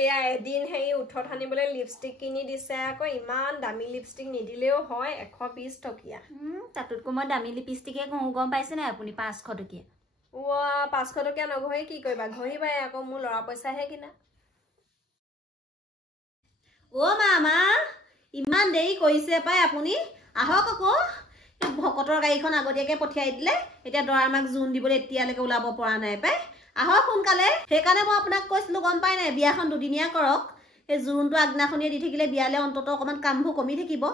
এয়া এদিন হেৰি উঠত সানিবলৈ লিপষ্টিক কিনি দিছে আকৌ ইমান দামী লিপষ্টিক নিদিলেও হয় 120 টকীয়া তাতোতকৈ মই দামী লিপষ্টিকে গম পাইছে নাই আপুনি 500 টকীয়া 500 টকীয়া নঘহি কি কৰিবা ঘহিবাই আকৌ মোৰ ল'ৰা পইচাহে কিনা মামা ইমান দেৰি কৰিছে পাই আপুনি আহক আকৌ ভকতৰ গাড়ীখন আগতীয়াকে পঠিয়াই দিলে এতিয়া দৰা মাক জোন দিবলৈ এতিয়ালৈকে ওলাব পৰা নাই পাই আহক সোনকালে সেইকাৰণে মই আপোনাক কৈছিলো গম পাই নাই বিয়াখন দুদিনীয়া কৰক এই জোনটো আগদিনাখনিয়ে দি থাকিলে বিয়ালে অন্তত অকমান কামবোৰ কমি থাকিব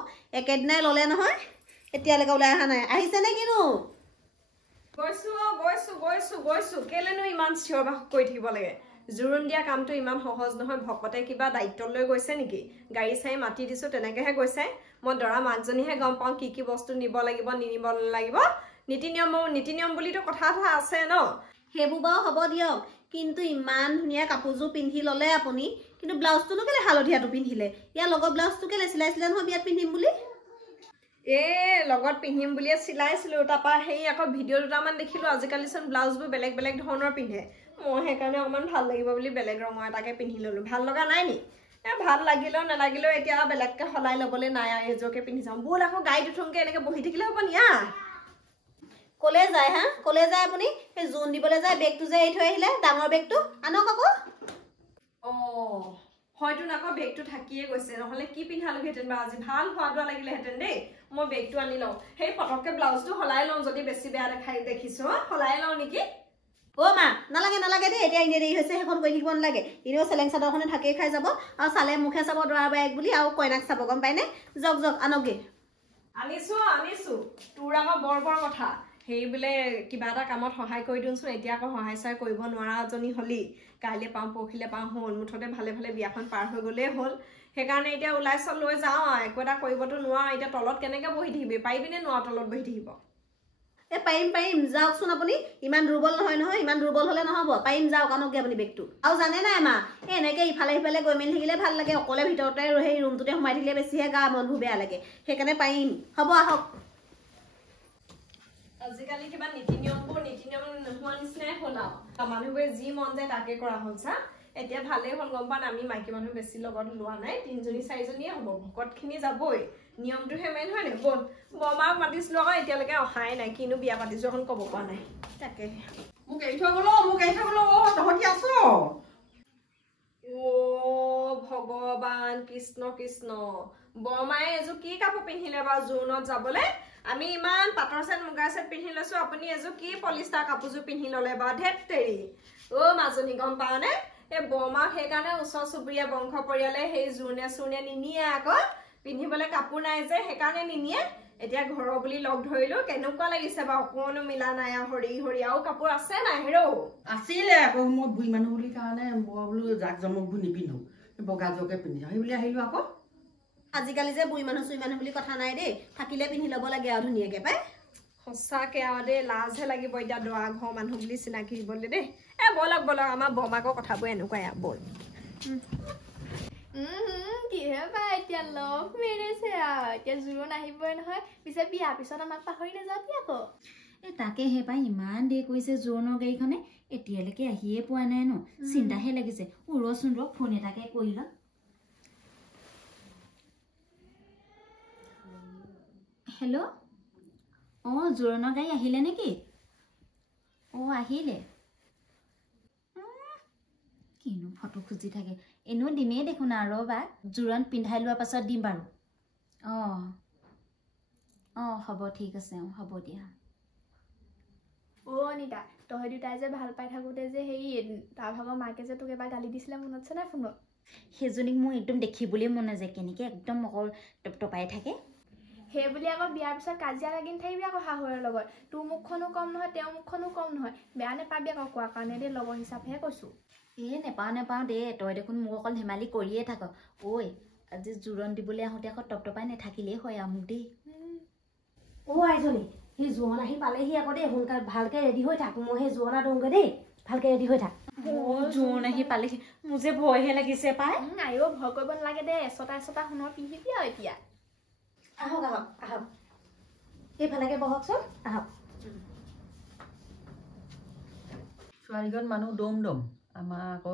একেদিনাই ললে নহয় এতিয়ালৈকে ওলাই অহা নাই আহিছে নে কিনো গৈছো কেলেনো ইমান চিঞৰ বাস কৰি থাকিব লাগে জোৰোণ দিয়া কামটো ইমান সহজ নহয় ভকতে কিবা দায়িত্ব লৈ গৈছে নেকি গাড়ী চাই মাতি দিছো তেনেকেহে গৈছে মই দৰা মাকজনীহে গম পাওঁ কি বস্তু নিব লাগিব নিনিব লাগিব নীতি নিয়ম বুলিতো কথা আছে ন সেইবোৰ বাৰু হ'ব দিয়ক কিন্তু ইমান ধুনীয়া কাপোৰযোৰ পিন্ধি ললে আপুনি কিন্তু ব্লাউজটোনো কেলে হালধীয়াটো পিন্ধিলে ইয়াৰ লগত ব্লাউজটো কেলে চিলাইছিলে নহয় বিয়াত পিন্ধিম বুলি লগত পিন্ধিম বুলিয়ে চিলাইছিলো তাৰপা সেই আকৌ ভিডিঅ' দুটামান দেখিলো আজিকালি চোন ব্লাউজবোৰ বেলেগ বেলেগ ধৰণৰ পিন্ধে মই সেইকাৰণে অকমান ভাল লাগিব বুলি বেলেগ ৰঙৰ এটাকে পিন্ধি ললো ভাল লগা নাই নি ভাল লাগিলেও নালাগিলেও এতিয়া বেলেগকে সলাই ল'বলৈ নাই এযোৰকে পিন্ধি যাম ব'ল আকৌ গাড়ীত উঠোংকে এনেকে বহি থাকিলে হ'ব নিয়া কলে যায় কলে যায় আপুনি সেই জোন দিবলৈ যায় বেগটো যে এৰি থৈ আহিলে ডাঙৰ বেগটো আনক আকৌ হয়তো আকৌ বেগটো থাকিয়ে গৈছে নহলে কি পিন্ধালোহেঁতেন বা আজি ভাল সোৱাদোৱা লাগিলেহেঁতেন দেই মই বেগটো আনি লওঁ সেই পটককে ব্লাউজটো সলাই লওঁ যদি বেছি বেয়া দেখিছো সলাই লওঁ নেকি মা নালাগে দেই এতিয়া এনে দেৰি হৈছে সেইখন কৰি থাকিব নালাগে এনেও চেলেং চাদৰখনে ঢাকি খাই যাব আৰু চালে মুখে চাব দৰা বাইক বুলি আৰু কইনাক চাব গম পাইনে জক আনকে আনিছো তোৰ আকৌ বৰ কথা সেই বোলে কিবা এটা কামত সহায় কৰি দিওঁচোন এতিয়া আকৌ সহায় চহায় কৰিব নোৱাৰা এজনী হলি কাইলৈ পাওঁ পৰহিলে পাওঁ হ'ল মুঠতে ভালে বিয়াখন পাৰ হৈ গ'লেই হ'ল সেইকাৰণে এতিয়া ওলাইছ লৈ যাওঁ একো এটা কৰিবতো নোৱাৰো এতিয়া তলত কেনেকে বহি থাকিবি পাৰিবিনে নোৱাৰ তলত বহি থাকিব পাৰিম যাওকচোন আপুনি ইমান দুৰ্বল নহয় ইমান দুৰ্বল হলে নহব পাৰিম যাওক আনক আপুনি বেগটো আৰু জানে নাই মা এনেকে ইফালে সিফালে গৈ মেলি থাকিলে ভাল লাগে অকলে ভিতৰতে সেই ৰুমটোতে সোমাই থাকিলে বেছিহে গা মনবোৰ বেয়া লাগে সেইকাৰণে পাৰিম হ'ব আহক আজিকালি কিবা নীতি নিয়ম নোহোৱা নিচিনাই হ'ল আৰু মানুহবোৰে যি মন যায় তাকে কৰা হ'ল চা এতিয়া ভালেই হ'ল গম পান আমি মাইকী মানুহ বেছি লগত লোৱা নাই 3জনী 4জনীয়ে হ'ব ভকত খিনি যাবই নিয়মটোহে মেইন হয় নে বল বমাক মাতিছিলো আকৌ এতিয়ালৈকে অহাই নাই কিনো বিয়া পাতিছো এখন ক'ব পৰা নাই তাকে মোক এৰি থৈ গ'লো তহঁতি আছ ভগৱান কৃষ্ণ বৰমায়ে এযোৰ কি কাপোৰ পিন্ধিলে বাৰু জোৰোণত যাবলৈ আমি ইমান পাটৰ চেট মুগাৰ চেট পিন্ধি লৈছো আপুনি এযোৰ কি পলিষ্টাৰ কাপোৰযোৰ পিন্ধি ললে বা ধেত তেৰি মাজনী গম পাওনে এই বৰমাক সেইকাৰণে ওচৰ চুবুৰীয়া বংশ পৰিয়ালে সেই জোৰণে নিনিয়ে আকৌ পিন্ধিবলৈ কাপোৰ নাই যে সেইকাৰণে নিনিয়ে এতিয়া ঘৰৰ বুলি লগ ধৰিলো কেনেকুৱা লাগিছে বাৰু অকণো মিলা নাই হৰি আৰু কাপোৰ আছে নাই হেৰৌ আছিলে আকৌ মই বুঢ়ী মানুহ বুলি কাৰণে মই বোলো জাক জমকবোৰ নিপিন্ধো বগাযোৰকে পিন্ধি যাওঁ সেই বুলি আহিলো আকৌ আজিকালি যে বুঢ়ী মানুহ চুই মানুহ বুলি কথা নাই দেই থাকিলে পিন্ধি ল'ব লাগে আৰু ধুনীয়াকে পাই সঁচাকে আৰু দেই লাজহে লাগিব এতিয়া দৰা ঘৰ মানুহ বুলি চিনাকি দিবলৈ দেই বলক আমাৰ বৰমাকৰ কথাবোৰ এনেকুৱাই বল কিহে পাই এতিয়া লগ মেৰেছে এতিয়া জোৰোণ আহিবই নহয় পিছে বিয়াৰ পিছত আমাক পাহৰি নাযাবি আকৌ তাকে হে পাই ইমান দেৰি কৰিছে জোৰোণৰ গাড়ীখনে এতিয়ালৈকে আহিয়ে পোৱা নাই ন চিন্তাহে লাগিছে ৰচোন ফোন এটাকে কৰি ল হেল্ল' জোৰোণৰ গাড়ী আহিলে নেকি আহিলে কিনো ফটো খুজি থাকে এনেও দিমেই দেখোন আৰু বা জোৰোণ পিন্ধাই লোৱাৰ পাছত দিম বাৰু হ'ব ঠিক আছে হ'ব দিয়া অনিতা তই দুটাই যে ভাল পাই থাকোতে যে সেই তাৰ ভাগৰ মাকে যে তোক এবাৰ গালি দিছিলে মনত আছে নাই ফোনত সেইজনীক মোৰ একদম দেখিবলৈ মন নাযায় কেনেকে একদম অকল টপটপাই থাকে সেই বুলি আকৌ বিয়াৰ পিছত কাজিয়া লাগি নাথাকিবি আকৌ শাহুৱেৰ লগত তোৰ মুখখনো কম নহয় তেওঁৰ মুখখনো কম নহয় বেয়া নেপাবি আকৌ কোৱাৰ কাৰণে দেই লগৰ হিচাপেহে কৈছো নেপাওঁ দেই তই দেখোন মোক অকল ধেমালি কৰিয়ে থাক আজি জোৰোণ দিবলৈ আহোঁতে আকৌ টপটপাই নাথাকিলেই হয় আৰু মোক দেই আইজনী সেই জোৰোণ আহি পালেহি আকৌ দেই সোনকালে ভালকে ৰেডি হৈ থাক মই সেই জোৰোণা দৌগে দেই ভালকে ৰেডি হৈ থাক জোৰোণ আহি পালেহি মোৰ যে ভয়হে লাগিছে পাই ভয় কৰিব নালাগে দেই এচটা সোণৰ পিন্ধিবি আৰু এতিয়া আহক এইফালেকে বহকচোন আহক ছোৱালীঘৰত মানুহ দম আমাৰ আকৌ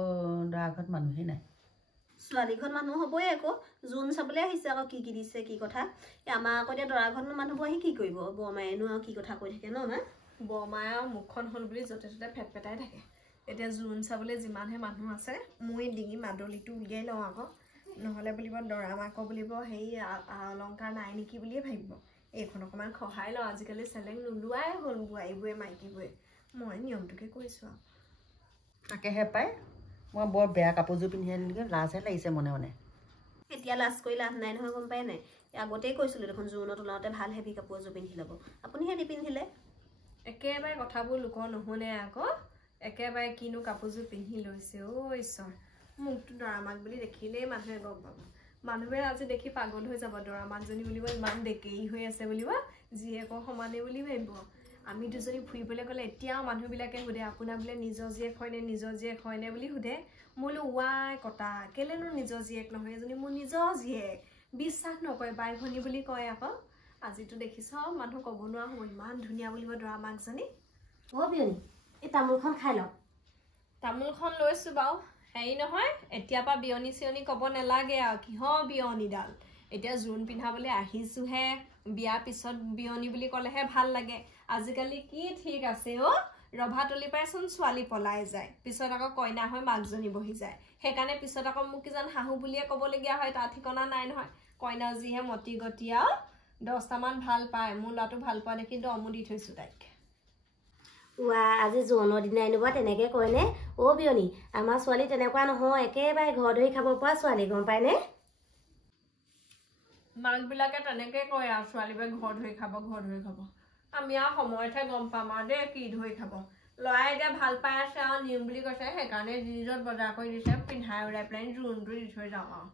দৰা ঘৰত মানুহে নাই ছোৱালীঘৰ মানুহ হ'বই আকৌ জোন চাবলৈ আহিছে আকৌ কি দিছে কি কথা আমাৰ আকৌ এতিয়া দৰা ঘৰ মানুহবোৰ আহি কি কৰিব বৰমায়েনো আৰু কি কথা কৈ থাকে ন মা বৰমায়ে আৰু মুখখন হ'ল বুলি য'তে ত'তে ফেটফেটাই থাকে এতিয়া জোন চাবলৈ যিমানহে মানুহ আছে মই ডিঙি মাদলিটো উলিয়াই লওঁ আকৌ নহ'লে বুলিব দৰা মাকক বুলিব সেই অলংকাৰ নাই নেকি বুলিয়ে ভাবিব এইখন অকণমান সহায় লওঁ আজিকালি চেলেং নোলোৱাই হ'ল বোৱাৰীবোৰে মাইকীবোৰে মই নিয়মটোকে কৈছোঁ আৰু তাকেহে পাই মই বৰ বেয়া কাপোৰযোৰ পিন্ধি আনিলোগৈ লাজহে লাগিছে মনে মনে এতিয়া লাজ কৰি লাভ নাই নহয় গম পাই নাই আগতেই কৈছিলোঁ দেখোন জোৰোণত ওলাওঁতে ভাল হেভি কাপোৰ এযোৰ পিন্ধি ল'ব আপুনিহে নিপিন্ধিলে একেবাৰে কথাবোৰ লোকৰ নুশুনে আকৌ একেবাৰে কিনো কাপোৰযোৰ পিন্ধি লৈছে অ' ঈশ্বৰ মোকতো দৰা মাক বুলি দেখিলেই মানুহে গম পাব মানুহে আজি দেখি পাগল হৈ যাব দৰা মাকজনী বুলিব ইমান ডেকেৰি হৈ আছে বুলিব জীয়েকৰ সমানেই বুলি ভাবিব আমি দুজনী ফুৰিবলৈ গ'লে এতিয়াও মানুহবিলাকে সোধে আপোনাৰ বোলে নিজৰ জীয়েক হয়নে বুলি সোধে মই বোলো ৱাই কটা কেলেনো নিজৰ জীয়েক নহয় এজনী মোৰ নিজৰ জীয়েক বিশ্বাস নকৰে বাই ভনী বুলি কয় আকৌ আজিতো দেখিছ মানুহ ক'ব নোৱাৰা হ'ব ইমান ধুনীয়া বুলিব দৰা মাকজনী অ' বিয়নী এই তামোলখন খাই লওক তামোলখন লৈছোঁ বাৰু হেৰি নহয় এতিয়াৰ পৰা বিয়নী চিয়নী ক'ব নালাগে আৰু কিহৰ বিয়নীডাল এতিয়া জোৰোণ পিন্ধাবলৈ আহিছোঁহে বিয়াৰ পিছত বিয়নী বুলি ক'লেহে ভাল লাগে আজিকালি কি ঠিক আছে অ' ৰভাতলি পাইচোন ছোৱালী পলাই যায় পিছত আকৌ কইনা হৈ মাকজনী বহি যায় সেইকাৰণে পিছত আকৌ মোক কিজান শাহু বুলিয়ে ক'বলগীয়া হয় তাৰ ঠিকনা নাই নহয় কইনা যিহে মতি গতি আৰু 10টামান ভাল পায় মোৰ ল'ৰাটো ভাল পোৱা দেখি দমো দি থৈছোঁ তাইক ৱা আজি জোৰোণৰ দিনা আনিব তেনেকৈ কয়নে অ' বিয়নী আমাৰ ছোৱালী তেনেকুৱা নহয় একেবাৰে ঘৰ ধৰি খাব পৰা ছোৱালী গম পায়নে মাকবিলাকে তেনেকৈ কয় আৰু ছোৱালীবোৰে ঘৰ ধৰি খাব আমি আৰু সময়তহে গম পাম আৰু দেই কি ধৰি খাব ল'ৰাই এতিয়া ভাল পাই আছে আৰু নিয়ম বুলি কৈছে সেইকাৰণে যিজত বজাৰ কৰি দিছে পিন্ধাই উৰাই পেলাই জোৰোণটো দি থৈ যাওঁ আৰু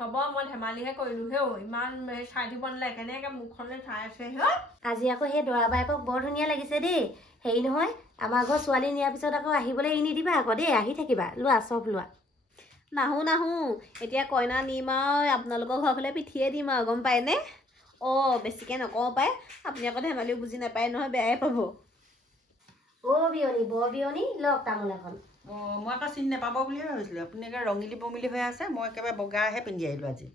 হ'ব মই ধেমালিহে কৰিলোঁ হেও ইমান চাই দিব নালাগে কেনেকৈ মুখখনলৈ চাই আছে হে আজি আকৌ সেই দৰা বায়েকক বৰ ধুনীয়া লাগিছে দেই হেৰি নহয় আমাৰ ঘৰ ছোৱালী নিয়াৰ পিছত আকৌ আহিবলৈ এৰি নিদিবা আকৌ দেই আহি থাকিবা লোৱা চব লোৱা নাহো এতিয়া কইনা নিম আৰু আপোনালোকৰ ঘৰ ফালে পিঠিয়ে দিম আৰু গম পায়নে অ' বেছিকৈ নকওঁ পাই আপুনি আকৌ ধেমালিও বুজি নাপায় নহয় বেয়াই পাব অ' বিয়নী বৰ বিয়নী লওক তামোল এখন অঁ মই আকৌ চিনি নাপাব বুলিয়ে ভাবিছিলোঁ আপুনি একেবাৰে ৰঙিলি বঙিলি হৈ আছে মই একেবাৰে বগাহে পিন্ধি আহিলোঁ আজি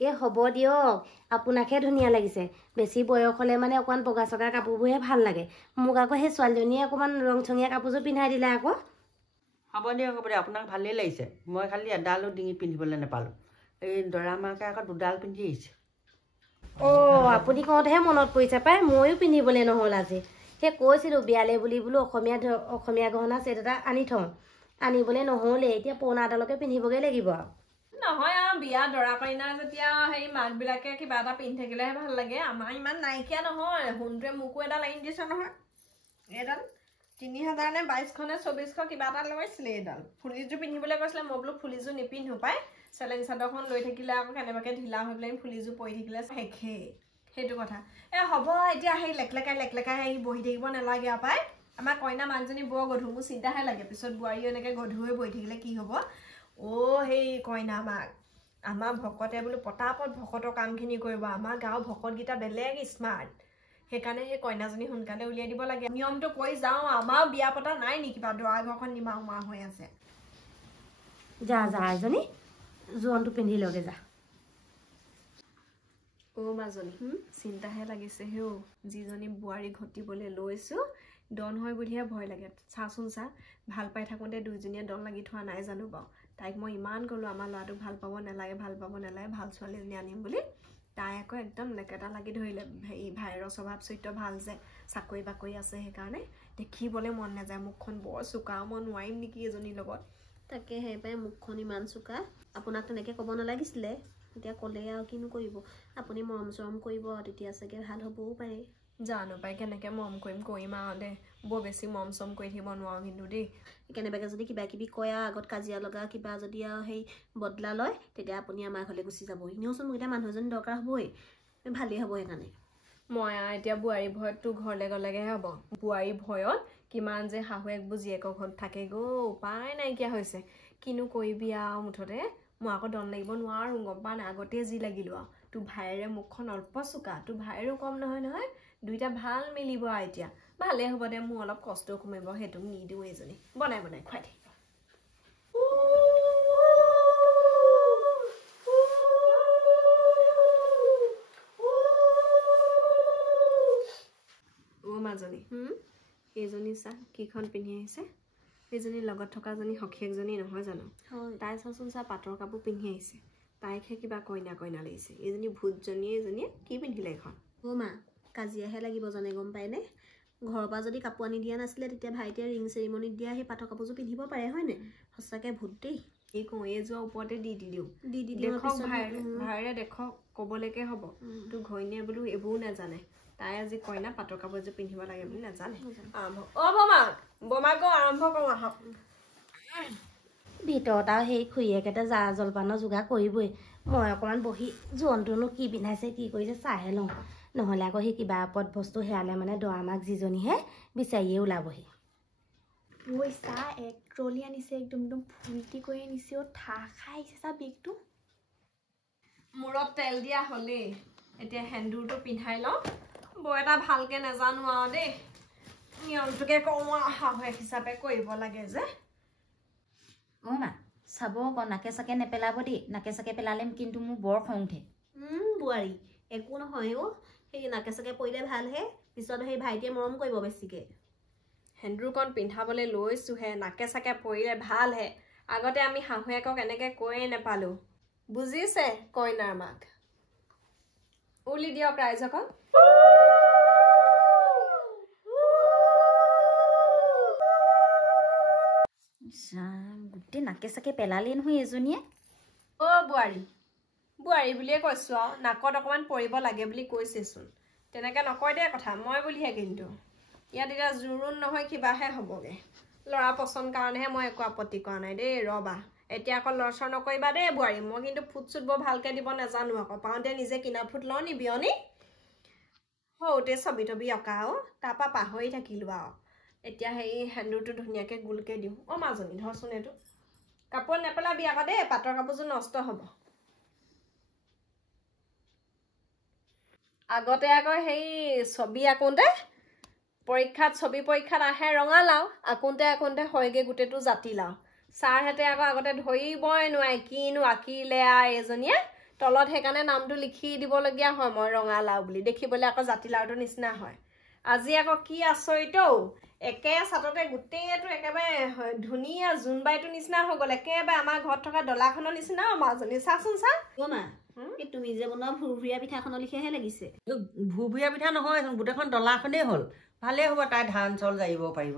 এই হ'ব দিয়ক আপোনাকহে ধুনীয়া লাগিছে বেছি বয়স হ'লে মানে অকণমান বগা চগা কাপোৰবোৰহে ভাল লাগে মোক আকৌ সেই ছোৱালীজনীয়ে অকণমান ৰংচঙীয়া কাপোৰযোৰ পিন্ধাই দিলে আকৌ হ'ব দিয়ক আপোনাক ভালেই লাগিছে মই খালি এডালো ডিঙিত পিন্ধিবলৈ নাপালোঁ এই দৰা মাকে আকৌ দুডাল পিন্ধি আহিছে অ' আপুনি কওঁতেহে মনত পৰিছে পাই ময়ো পিন্ধিবলৈ নহ'ল আজি সেই কৈছিলোঁ বিয়ালৈ বুলি বোলো অসমীয়া গহনা ছেট এটা আনি থওঁ আনিবলৈ নহ'লে এতিয়া পুৰণা এডালকে পিন্ধিবগৈ লাগিব আৰু নহয় আৰু বিয়া দৰা কইনা যেতিয়া হেৰি মাকবিলাকে কিবা এটা পিন্ধি থাকিলেহে ভাল লাগে আমাৰ ইমান নাইকিয়া নহয় সোণটোৱে মোকো এডাল আনি দিছে নহয় এইডাল 3000 নে 2200 নে 2400 কিবা এটা লৈছিলে এইডাল ফুলিযোৰ পিন্ধিবলৈ কৈছিলে মই বোলো ফুলিযোৰ নিপিন্ধো পাই চেলেং চাদৰখন লৈ থাকিলে আকৌ কেনেবাকৈ ঢিলা হৈ পেলাই ফুলিযোৰ পৰি থাকিলে শেষেই সেইটো কথা হ'ব এতিয়া সেই লেকলেকাই আহি বহি থাকিব নালাগে আৰু পাই আমাৰ কইনা মাকজনী বৰ গধুৰ মোৰ চিন্তাহে লাগে পিছত বোৱাৰীও এনেকৈ গধুৰ হৈ বহি থাকিলে কি হ'ব অ' সেই কইনা মাক আমাৰ ভকতে বোলো পটাপট ভকতৰ কামখিনি কৰিব আমাৰ গাঁৱৰ ভকতকেইটা বেলেগ স্মাৰ্ট সেইকাৰণে সেই কইনাজনী সোনকালে উলিয়াই দিব লাগে নিয়মটো কৈ যাওঁ আমাৰ বিয়া পতা নাই নেকি বা দৰা ঘৰখন নিমা উমা হৈ আছে যা এজনী জোৰণটো পিন্ধি লগে যা অ' মাজনী চিন্তাহে লাগিছে হেও যিজনী বোৱাৰী ঘটিবলৈ লৈছোঁ ডন হয় বুলিহে ভয় লাগে চাচোন চা ভাল পাই থাকোঁতে দুইজনীয়ে ডন লাগি থোৱা নাই জানো বাৰু তাইক মই ইমান ক'লোঁ আমাৰ ল'ৰাটোক ভাল পাব নালাগে ভাল ছোৱালী এজনী আনিম বুলি তাই আকৌ একদম লেকেটা লাগি ধৰিলে হেৰি ভাইৰৰ স্বভাৱ চৰিত্ৰ ভাল যে চাকৰি বাকৰি আছে সেইকাৰণে দেখিবলৈ মন নাযায় মুখখন বৰ চোকা মই নোৱাৰিম নেকি এজনীৰ লগত তাকে সেই পাই মুখখন ইমান চোকা আপোনাক তেনেকৈ ক'ব নালাগিছিলে এতিয়া ক'লে আৰু কিনো কৰিব আপুনি মৰম চৰম কৰিব তেতিয়া চাগে ভাল হ'বও পাৰে জানো পাই কেনেকৈ মৰম কৰিম আৰু দে বৰ বেছি মৰম চৰম কৰি থাকিব নোৱাৰোঁ কিন্তু দেই কেনেবাকৈ যদি কিবা কিবি কয় আৰু আগত কাজিয়া লগা কিবা যদি আৰু সেই বদলা লয় তেতিয়া আপুনি আমাৰ ঘৰলৈ গুচি যাব এনেওচোন মোক এতিয়া মানুহ এজনী দৰকাৰ হ'বই ভালেই হ'ব সেইকাৰণে মই এতিয়া বোৱাৰী ভয়ত তোৰ ঘৰলৈ গ'লেগৈহে হ'ব বোৱাৰী ভয়ত কিমান যে শাহুৱেকবোৰ জীয়েকৰ ঘৰত থাকে উপায় নাইকিয়া হৈছে কিনো কৰিবি আৰু মুঠতে মই আকৌ দম লাগিব নোৱাৰোঁ গম পা নাই আগতেই যি লাগিলোঁ আৰু তোৰ ভাইৰে মুখখন অল্প চোকা তোৰ ভাইৰো কম নহয় দুইটা ভাল মিলিব আৰু এতিয়া ভালেই হ'ব দে মোৰ অলপ কষ্টও কমিব সেইটোক নিদিওঁ এজনী বনাই খুৱাই থাকিব ছোৱালীজনী চা কিখন পিন্ধি আহিছে এইজনী লগত থকাজনী সখীয়েকজনী নহয় জানো তাই চাচোন চা পাটৰ কাপোৰ পিন্ধি আহিছে তাইকহে কিবা কইনা কইনা লাগিছে এইজনী ভূতজনীয়ে এজনীয়ে কি পিন্ধিলে এখন মা কাজিয়াহে লাগিব জনে গম পায়নে ঘৰৰ পৰা যদি কাপোৰ আনি দিয়া নাছিলে তেতিয়া ভাইটিয়ে ৰিং চেৰিমনিত দিয়া সেই পাটৰ কাপোৰযোৰ পিন্ধিব পাৰে হয়নে সঁচাকৈ ভূত দেই এই কওঁ এই যোৱা ওপৰতে দি দিওঁ দি দেখক ভাইৰে দেখক ক'বলৈকে হ'ব তোৰ ঘৈণীয়ে বোলো এইবোৰো নাজানে তাই আজি কইনা পাটৰ কাপোৰ এযোৰ পিন্ধিব লাগে বুলি নাজানে আৰম্ভ বমাক আৰম্ভ কৰোঁ আহক ভিতৰত আৰু সেই খুৰীয়েকেইটা জা জলপানৰ যোগাৰ কৰিবই মই অকণমান বহি জোৱনটোনো কি পিন্ধাইছে কি কৰিছে চাহে লওঁ নহ'লে আকৌ সেই কিবা পদ বস্তু হেৰালে মানে দৰা মাক যিজনীহে বিচাৰিয়ে ওলাবহি ঐ চা এক ট্ৰলি আনিছে একদম ফুলটি কৰি আনিছে ঠাহ খাই আহিছে চা বেগটো মূৰত তেল দিয়া হ'লেই এতিয়া সেন্দুৰটো পিন্ধাই লওঁ বৰ এটা ভালকৈ নাজানো আৰু দেই নিয়মটোকে কওঁ শাহুৱেক হিচাপে কৰিব লাগে যে মা চাব আকৌ নাকে চাকে নেপেলাব দেই নাকে চাকে পেলালে কিন্তু মোৰ বৰ খং উঠে বোৱাৰী একো নহয় সেই নাকে চাকে পৰিলে ভালহে পিছত সেই ভাইটিয়ে মৰম কৰিব বেছিকৈ সেন্দুৰকণ পিন্ধাবলৈ লৈছোঁহে নাকে চাকে পৰিলে ভালহে আগতে আমি শাহুৱেকক এনেকৈ কৈয়ে নেপালোঁ বুজিছে কইনাৰ মাক উলি দিয়ক ৰাইজসকল গোটেই নাকে চাকে পেলালেই নহয় এজনীয়ে বোৱাৰী বুলিয়ে কৈছোঁ আৰু নাকত অকণমান পৰিব লাগে বুলি কৈছেচোন তেনেকৈ নকয় দে কথা মই বুলিহে কিন্তু ইয়াত এতিয়া জোৰোণ নহয় কিবাহে হ'বগৈ ল'ৰা পচন্দ কাৰণেহে মই একো আপত্তি কৰা নাই দেই ৰ'বা এতিয়া আকৌ লৰচৰ নকৰিবা দেই বোৱাৰী মই কিন্তু ফুট চুট বৰ ভালকৈ দিব নাজানো আকৌ পাওঁতে নিজে কিনা ফুট লওঁ নি বিয়নী সৰুতে ছবি তবি অঁকা তাৰপৰা পাহৰি থাকিলোঁ আৰু এতিয়া সেই সেন্দুৰটো ধুনীয়াকৈ গোলকৈ দিওঁ মাজনী ধৰচোন এইটো কাপোৰ নেপেলাবি আকৌ দেই পাটৰ কাপোৰযোৰ নষ্ট হ'ব আগতে আকৌ সেই ছবি আঁকোতে পৰীক্ষাত ছবি পৰীক্ষাত আহে ৰঙালাও আঁকোতে হয়গৈ গোটেইটো জাতিলাও ছাৰহঁতে আকৌ আগতে ধৰিবই নোৱাৰে কিনো আঁকিলে এজনীয়ে তলত সেইকাৰণে নামটো লিখি দিবলগীয়া হয় মই ৰঙালাও বুলি দেখিবলৈ আকৌ জাতিলাওটোৰ নিচিনা হয় আজি আকৌ কি আচৰিত একে চাটতে গোটেইটো একেবাৰে ধুনীয়া জোনবাইটোৰ নিচিনা হৈ গ'ল একেবাৰে আমাৰ ঘৰত থকা ডলাখনৰ নিচিনা মাজনী চাচোন চা মা তুমি যে বনোৱা ভুৰভুৰীয়া পিঠাখনৰ লিখিয়াহে লাগিছে ভুৰভুৰীয়া পিঠা নহয় গোটেইখন ডলাখনেই হ'ল ভালেই হ'ব তাই ধান চাউল জাৰিব পাৰিব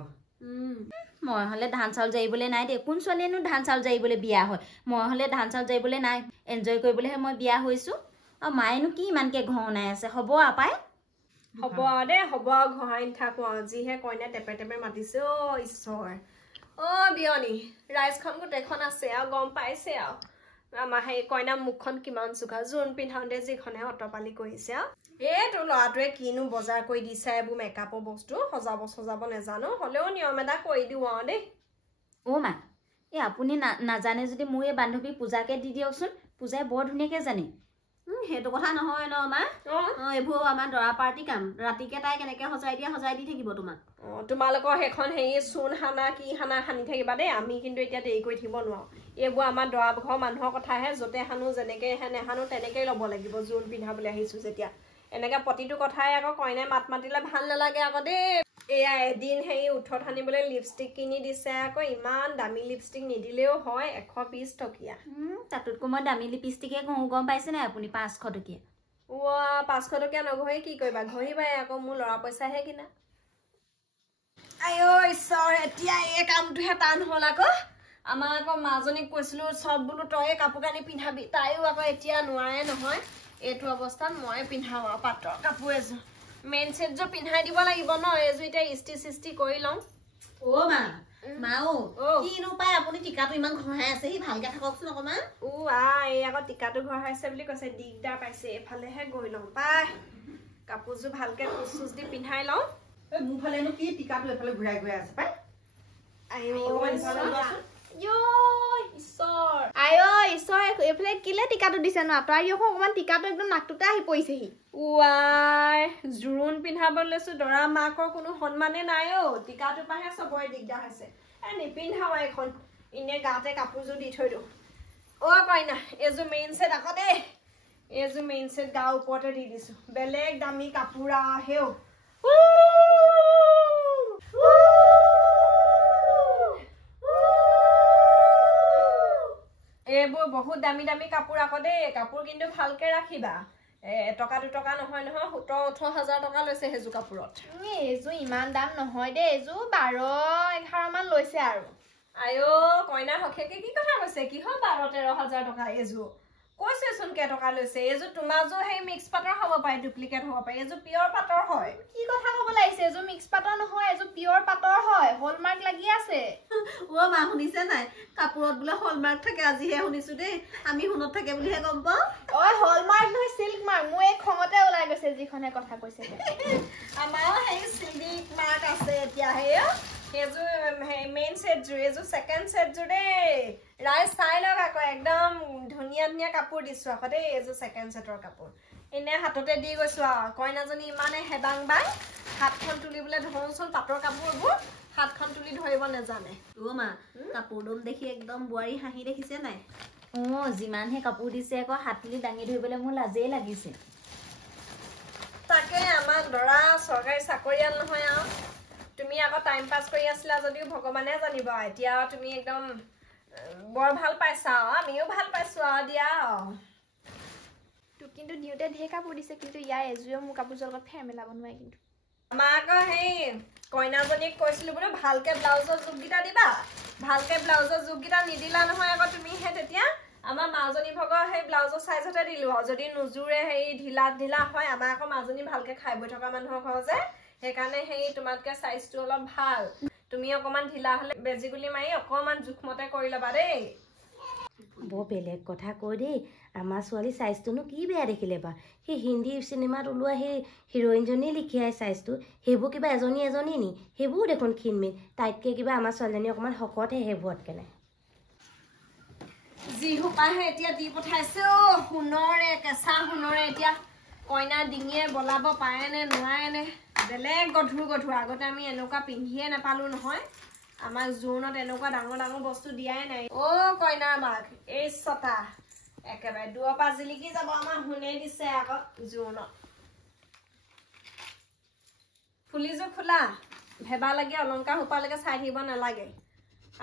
মই হ'লে ধান চাউল জাৰিবলৈ নাই দেই কোন ছোৱালীয়েনো ধান চাউল জাৰিবলৈ বিয়া হয় মই হ'লে ধান চাউল জাৰিবলৈ নাই এনজয় কৰিবলৈহে মই বিয়া হৈছোঁ আৰু মায়েনো কি ইমানকৈ ঘনাই আছে হ'ব আপাই হ'ব দেই হ'ব ঘঁহাই নাথাকোঁ আৰু যিহে কইনা টেপে টেপে মাতিছে ঈশ্বৰ বিয়নী ৰাইজখন গোটেইখন আছে আৰু গম পাইছে আৰু আমাৰ সেই কইনা মুখখন কিমান চোকা জোৰোণ পিন্ধাওঁতে যিখনে অটপালি কৰিছে আৰু এইটো ল'ৰাটোৱে কিনো বজাৰ কৰি দিছে এইবোৰ মেকআপৰ বস্তু সজাব নাজানো হ'লেও নিয়ম এটা কৰি দিওঁ আৰু দেই মা এই আপুনি নাজানে যদি মোৰ এই বান্ধৱী পূজাকে দি দিয়কচোন পূজাই বৰ ধুনীয়াকৈ জানে সেইটো কথা নহয় ন মা এইবোৰ আমাৰ দৰা পাৰ্টি কাম ৰাতিকে তাই কেনেকৈ সজাই দি থাকিব তোমাক তোমালোকৰ সেইখন হেৰি চূণ সানা কি সানা সানি থাকিবা দেই আমি কিন্তু এতিয়া দেৰি কৰি থাকিব নোৱাৰোঁ এইবোৰ আমাৰ দৰা ঘৰৰ মানুহৰ কথাহে য'তে সানো যেনেকৈ নেসানো তেনেকৈয়ে ল'ব লাগিব জোৰোণ পিন্ধাবলৈ আহিছোঁ যেতিয়া এনেকৈ প্ৰতিটো কথাই আকৌ কইনাই মাত মাতিলে ভাল নালাগে আকৌ দেই এয়া এদিন হেৰি ওঠত সানিবলৈ লিপষ্টিক কিনি দিছে আকৌ ইমান দামী লিপষ্টিক নিদিলেও হয় 120 টকীয়া তাতোতকৈ মই দামী লিপষ্টিকে ঘঁহো গম পাইছে নাই আপুনি 500 টকীয়া 500 টকীয়া নঘঁহি কি কৰিবা ঘঁহিবাই আকৌ মোৰ ল'ৰা পইচাহে কিনা ঈশ্বৰ এতিয়া এই কামটোহে টান হ'ল আকৌ আমাৰ আকৌ মাজনীক কৈছিলোঁ চব বোলো তয়ে কাপোৰ কানি পিন্ধাবি তাইও আকৌ এতিয়া নোৱাৰে নহয় এইটো অৱস্থাত মই পিন্ধাওঁ আৰু পাটৰ কাপোৰ এযোৰ মেইন ছেটযোৰ পিন্ধাই দিব লাগিব ন এইযোৰ এতিয়া ইষ্টি কৰি লওঁ কিনো পায় আপুনি টিকাটো ইমান ঘঁহাই আছে সি ভালকে থাককচোন অকণমান এই আকৌ টিকাটো ঘঁহাইছে বুলি কৈছে দিগদাৰ পাইছে এইফালেহে গৈ লওঁ পাই কাপোৰযোৰ ভালকে কোচ চুচ দি পিন্ধাই লওঁ মোৰ ফালেনো কি টিকাটো এফালে ঘূৰাই গৈ আছে পাই ঈশ্বৰ এইফালে কিলে টিকাটো দিছে ন আঁতৰাই অকণমান টিকাটো একদম নাকটোতে আহি পৰিছেহি জোৰোণ পিন্ধাব লৈছোঁ দৰা মাকৰ কোনো সন্মানে নাই টিকাটোৰ পৰাহে চবৰে দিগদাৰ হৈছে নিপিন্ধাওঁ এখন এনেই গাতে কাপোৰযোৰ দি থৈ দিওঁ কইনা এইযোৰ মেইন ছেট আকৌ দেই এইযোৰ মেইন ছেট গাৰ ওপৰতে দি দিছোঁ বেলেগ দামী কাপোৰ আহেও এইবোৰ বহুত দামী দামী কাপোৰ আকৌ দেই কাপোৰ কিন্তু ভালকে ৰাখিবা এটকা দুটকা নহয় 17-18 টকা লৈছে সেইযোৰ কাপোৰত এইযোৰ ইমান দাম নহয় দেই এইযোৰ 12-11 মান লৈছে আৰু আয়ো কইনা হখেকে কি কথা কৈছে কিহৰ 12-13 টকা এইযোৰ কৈছেচোন কেইটকা লৈছে এইযোৰ তোমাৰযোৰ সেই মিক্স পাটৰ হ'ব পাৰে ডুপ্লিকেট হ'ব পাৰে এইযোৰ পিয়ৰ পাটৰ হয় কি কথা ক'ব লাগিছে এইযোৰ মিক্স পাটৰ নহয় এইযোৰ পিয়ৰ পাটৰ হয় হলমাৰ্ক লাগি আছে মা শুনিছে নাই কাপোৰত বোলে হলমাৰ্ক থাকে আজিহে শুনিছো দেই আমি শুনত থাকে বুলিহে গম পাওঁ হলমাৰ্ক নহয় সিল্ক মাৰ্ক মোৰ এই খঙতে ওলাই গৈছে যিখনে কথা কৈছে আমাৰো সেই সিল্ক মাৰ্ক আছে এতিয়া সেইযোৰ মেইন ছেটযোৰ এইযোৰ ছেকেণ্ড ছেটযোৰ দেই ৰাইজ চাই লওক আকৌ একদম ধুনীয়া ধুনীয়া কাপোৰ দিছো আকৌ দেই এইযোৰ ছেকেণ্ড ছেটৰ কাপোৰ এনে হাততে দি গৈছো আৰু কইনাজনী ইমানে হেবাং বাং হাতখন তুলিবলৈ ধৰোচোন পাটৰ কাপোৰবোৰ হাতখন তুলি ধৰিব নাজানে মা কাপোৰ দম দেখি একদম বোৱাৰী হাঁহি দেখিছে নাই যিমানহে কাপোৰ দিছে আকৌ হাত তুলি দাঙি ধৰিবলৈ মোৰ লাজেই লাগিছে তাকে আমাৰ ল'ৰা চৰকাৰী চাকৰিয়াল নহয় আৰু তুমি আকৌ টাইম পাছ কৰি আছিলা যদিও ভগৱানে জানিব এতিয়া তুমি একদম বৰ ভাল পাইছা আমিও ভাল পাইছো আৰু দিয়া তোক কিন্তু দিওঁতে ঢেৰ কাপোৰ দিছে কিন্তু ইয়াৰ এযোৰেও মোৰ কাপোৰযোৰ লগত ফেৰ মেলাব নোৱাৰে কিন্তু আমাৰ আকৌ সেই কইনাজনীক কৈছিলো বোলো ভালকে ব্লাউজৰ জোখকেইটা দিবা ভালকে ব্লাউজৰ জোখকেইটা নিদিলা নহয় আকৌ তুমি তেতিয়া আমাৰ মাজনী ভগৰ সেই ব্লাউজৰ চাইজতে দিলো আৰু যদি নুজুৰে সেই ঢিলা হয় আমাৰ আকৌ মাজনী ভালকে খাই বৈ থকা মানুহৰ ঘৰ যে সেইকাৰণে সেই তোমাতকে চাইজটো অলপ ভাল তুমি অকমান ঢিলা হলে বেজিগুলি মাৰি অকমান জোখমতে কৰি ল'বা দেই বৰ বেলেগ কথা কৈ দেই আমাৰ ছোৱালী চাইজটোনো কি বেয়া দেখিলে বা সেই হিন্দী চিনেমাত ওলোৱা সেই হিৰইনজনী লিখিয়াই চাইজটো সেইবোৰ কিবা এজনী নি সেইবোৰ দেখোন ক্ষীণমিন তাইতকৈ কিবা আমাৰ ছোৱালীজনী অকণমান শকতহে সেইবোৰত কেনে যি সোপাহে এতিয়া দি পঠাইছে সোণৰে কেঁচা সোণৰে এতিয়া কইনাৰ ডিঙিয়ে বলাব পাৰে নে নোৱাৰে নে বেলেগ গধুৰ আগতে আমি এনেকুৱা পিন্ধিয়ে নাপালো নহয় আমাক জোৰোণত এনেকুৱা ডাঙৰ ডাঙৰ বস্তু দিয়াই নাই কইনাৰ মাক এই ছটা একেবাৰে দূৰৰ পৰা জিলিকি যাব আমাৰ শুনে দিছে আকৌ জোৰোণত ফুলিযোৰ খোলা ভেবা লাগে অলংকাৰ সোপালৈকে চাই থাকিব নালাগে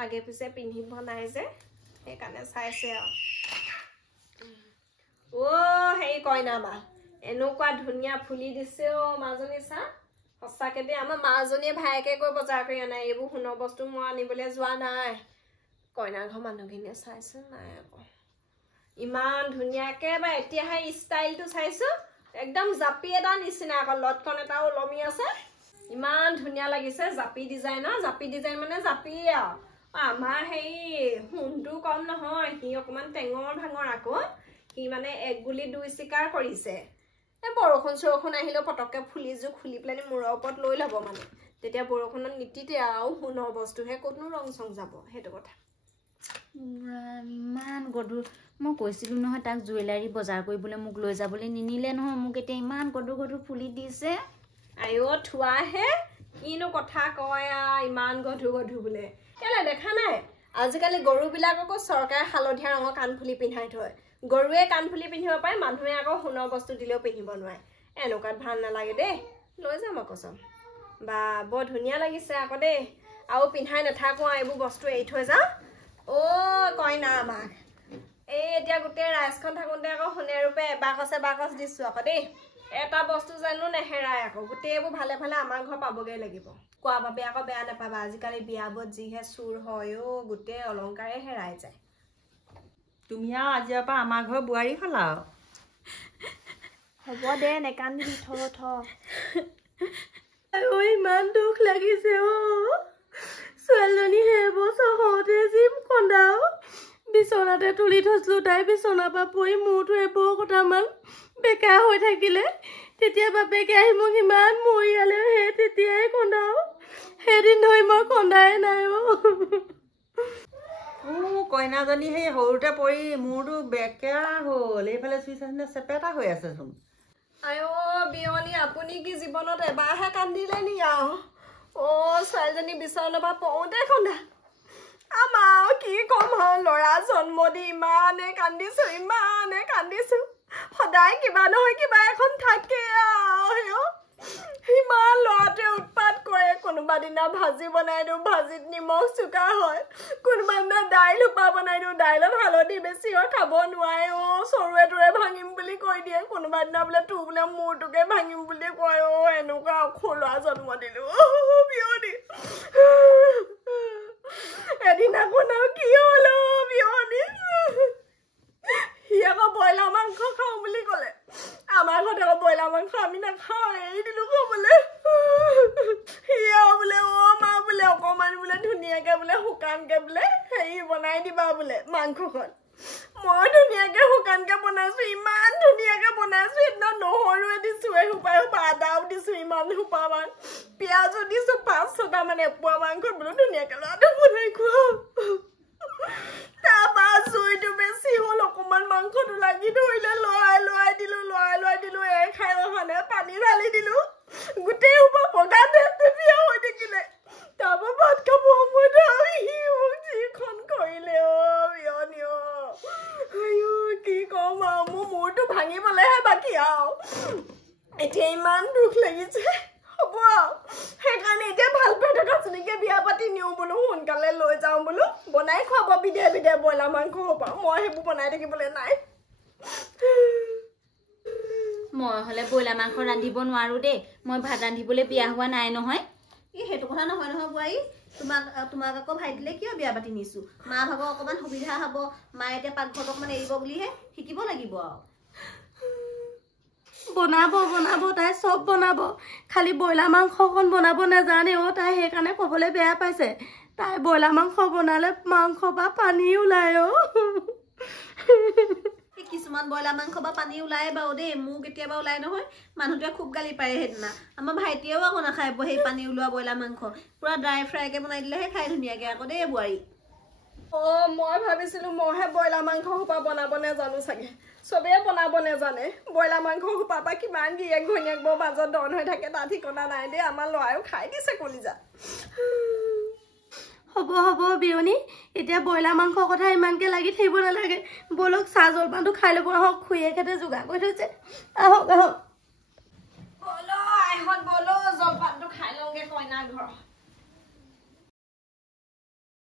আগে পিছে পিন্ধিব নাই যে সেইকাৰণে চাইছে আৰু সেই কইনা মা এনেকুৱা ধুনীয়া ফুলি দিছে মাজনী চা সঁচাকে দেই আমাৰ মাজনীয়ে ভায়েকে গৈ বজাৰ কৰি অনা এইবোৰ সোণৰ বস্তু মই আনিবলৈ যোৱা নাই কইনাৰ ঘৰ মানুহখিনিয়ে চাইছে নাই আকৌ ইমান ধুনীয়া একেবাৰে এতিয়াহে ষ্টাইলটো চাইছো একদম জাপি এটা নিচিনা আকৌ লটকন এটাও ওলমি আছে ইমান ধুনীয়া লাগিছে জাপি ডিজাইন মানে জাপি আৰু আমাৰ সেই সোণটো কম নহয় সি অকমান টেঙৰ ভাঙৰ আকৌ সি মানে এক গুলি দুই চিকাৰ কৰিছে বৰষুণ চৰষুণ আহিলেও পটককে ফুলিযোৰ খুলি পেলাই মূৰৰ ওপৰত লৈ ল'ব মানে তেতিয়া বৰষুণত নিতিতে আৰু সোণৰ বস্তুহে ক'তনো ৰং চং যাব সেইটো কথা ইমান গধুৰ মই কৈছিলো নহয় তাক জুৱেলাৰী বজাৰ কৰিবলৈ মোক লৈ যাবলৈ নিনিলে নহয় মোক এতিয়া ইমান গধুৰ ফুলি দিছে আইও থোৱাহে কিনো কথা কয় ইমান গধুৰ বোলে কেলে দেখা নাই আজিকালি গৰুবিলাককো চৰকাৰে হালধীয়া ৰঙৰ কাণফুলি পিন্ধাই থয় গৰুৱে কাণফুলি পিন্ধিব পাৰে মানুহে আকৌ সোণৰ বস্তু দিলেও পিন্ধিব নোৱাৰে এনেকুৱাত ভাল নালাগে দেই লৈ যাম আকৌ চব বা বৰ ধুনীয়া লাগিছে আকৌ দেই আৰু পিন্ধাই নাথাকো এইবোৰ বস্তু এৰি থৈ যাওঁ কইনা আমাক এই এতিয়া গোটেই ৰাইজখন থাকোঁতে আকৌ সোণে ৰূপে এবাকচ দিছো আকৌ দেই এটা বস্তু জানো নেহেৰাই আকৌ গোটেইবোৰ ভালে ভালে আমাৰ ঘৰ পাবগৈ লাগিব কোৱা বাবে আকৌ বেয়া নাপাবা আজিকালি বিয়াবোৰত যিহে চুৰ হয় গোটেই অলংকাৰে হেৰাই যায় তুমি আৰু আজিৰ পৰা আমাৰ ঘৰ বোৱাৰী হলা হ'ব দে নেকান্দিবি থ ইমান দুখ লাগিছে ছোৱালীজনী সেইবছৰ হওঁতে যি কন্দাও বিচনাতে তুলি থৈছিলো তাই বিচনাৰ পৰা পৰি মূৰটো এবৰ কটামান বেকা হৈ থাকিলে তেতিয়া বাপেকে আহি মোক ইমান মৰিয়ালে সেই তেতিয়াই কন্দাও সেইদিন ধৰি মই কন্দাই নাই কইনাজনী সেই সৰুতে পৰি মূৰটো বেকেৰা হ'ল এইফালে চুইচ চেপেটা হৈ আছে চোন আইও বিয়নী আপুনি কি জীৱনত এবাৰহে কান্দিলে নি ছোৱালীজনী বিচনাৰ পৰা পৰোঁতে কন্দা আমাৰ কি কম ল'ৰা জন্ম দি ইমানে কান্দিছো সদায় কিবা নহয় কিবা এখন থাকে ইমান ল'ৰাটোৱে উৎপাত কৰে কোনোবা দিনা ভাজি বনাই দিওঁ ভাজিত নিমখ চোকা হয় কোনোবা দিনা দাইল সোপা বনাই দিওঁ দাইলত হালধি বেছি হয় খাব নোৱাৰে চৰুৱে তোৰে ভাঙিম বুলি কৈ দিয়ে কোনোবা দিনা বোলে তোৰ বোলে মূৰটোকে ভাঙিম বুলি কয় এনেকুৱা সৰু ল'ৰা জন্ম দিলো বিয়নী এদিন আকৌ নাও কি হ'ল বিয়নী সি আকৌ ব্ৰইলাৰ মাংস খাওঁ বুলি ক'লে আমাৰ ঘৰত আকৌ ব্ৰইলাৰ মাংস আমি নাখাওঁ এৰি দিলোঁ খাবলৈ সিয়া বোলে মা বোলে অকণমান বোলে ধুনীয়াকৈ বোলে শুকানকৈ বোলে হেৰি বনাই দিবা বোলে মাংসখন মই ধুনীয়াকৈ শুকানকৈ বনাইছোঁ ইমান ধুনীয়াকৈ বনাইছোঁ সেইদিনা নহৰুৱে দিছোঁ এসোপা আদাও দিছোঁ ইমান সোপামান পিঁয়াজো দিছোঁ 5-6টামান এপোৱা মাংসত বোলো ধুনীয়াকৈ ল'ৰাটো বনাই খোৱা তাৰপৰা জুইটো বেছি হ'ল অকণমান মাংসটো লাগি ধৰিলে লৰাই দিলোঁ খাই অহানে পানী ঢালি দিলোঁ গোটেই সোপা বগা টেপটেপিয়া হৈ থাকিলে তাৰপৰা ভাত খাব সময়ত সি মোক যিখন কৰিলে বিয়নী কি ক'ম আৰু মোৰ মূৰটো ভাঙিবলৈহে বাকী আৰু এতিয়া ইমান দুখ লাগিছে হ'ব সেইকাৰণে এতিয়া ভাল পাই থকা চুলিকে বিয়া পাতি নিওঁ বোলো সোনকালে লৈ যাওঁ বোলো বনাই খুৱাব বিধে ব্ৰইলাৰ মাংস হ'ব মই সেইবোৰ বনাই থাকিবলৈ নাই মই হ'লে ব্ৰইলাৰ মাংস ৰান্ধিব নোৱাৰো দেই মই ভাত ৰান্ধিবলৈ বিয়া হোৱা নাই নহয় সেইটো কথা নহয় বোৱাৰী তোমাক আকৌ ভাইটিলে কিয় বিয়া পাতি নিছো মা ভাগৰ অকণমান সুবিধা হ'ব মায়ে এতিয়া পাকঘৰত অকণমান এৰিব বুলিহে শিকিব লাগিব আৰু বনাব তাই চব বনাব খালি ব্ৰইলাৰ মাংস অকণ বনাব নাজানে তাই সেইকাৰণে ক'বলৈ বেয়া পাইছে তাই ব্ৰইলাৰ মাংস বনালে মাংস বা পানী ওলায় কিছুমান ব্ৰইলাৰ মাংস বা পানী ওলাই বাৰু দেই মোৰ কেতিয়াবা ওলাই নহয় মানুহটোৱে খুব গালি পাৰে সেইদিনা আমাৰ ভাইটিয়েও আকৌ নাখায় সেই পানী ওলোৱা ব্ৰইলাৰ মাংস পুৰা ড্ৰাই ফ্ৰাইকে বনাই দিলেহে খাই ধুনীয়াকৈ আকৌ দেই বোৱাৰী মই ভাবিছিলোঁ মইহে ব্ৰইলাৰ মাংস সোপা বনাব নেজানো চাগে চবেই বনাব নেজানে ব্ৰইলাৰ মাংস সোপা পৰা কিমান গিৰিয়েক ঘৈণীয়েকবোৰ মাজত দন হৈ থাকে তাত ঠিকনা নাই দেই আমাৰ ল'ৰায়ো খাই দিছে কলিজা হ'ব বিয়নী এতিয়া ব্ৰইলাৰ মাংসৰ কথা ইমানকৈ লাগি থাকিব নালাগে ব'লক চাহ জলপানটো খাই ল'ব আহক খুৰীয়েকেইতে যোগাৰ কৰি থৈছে আহক বলো জলপানটো খাই লওঁগে কইনাৰ ঘৰত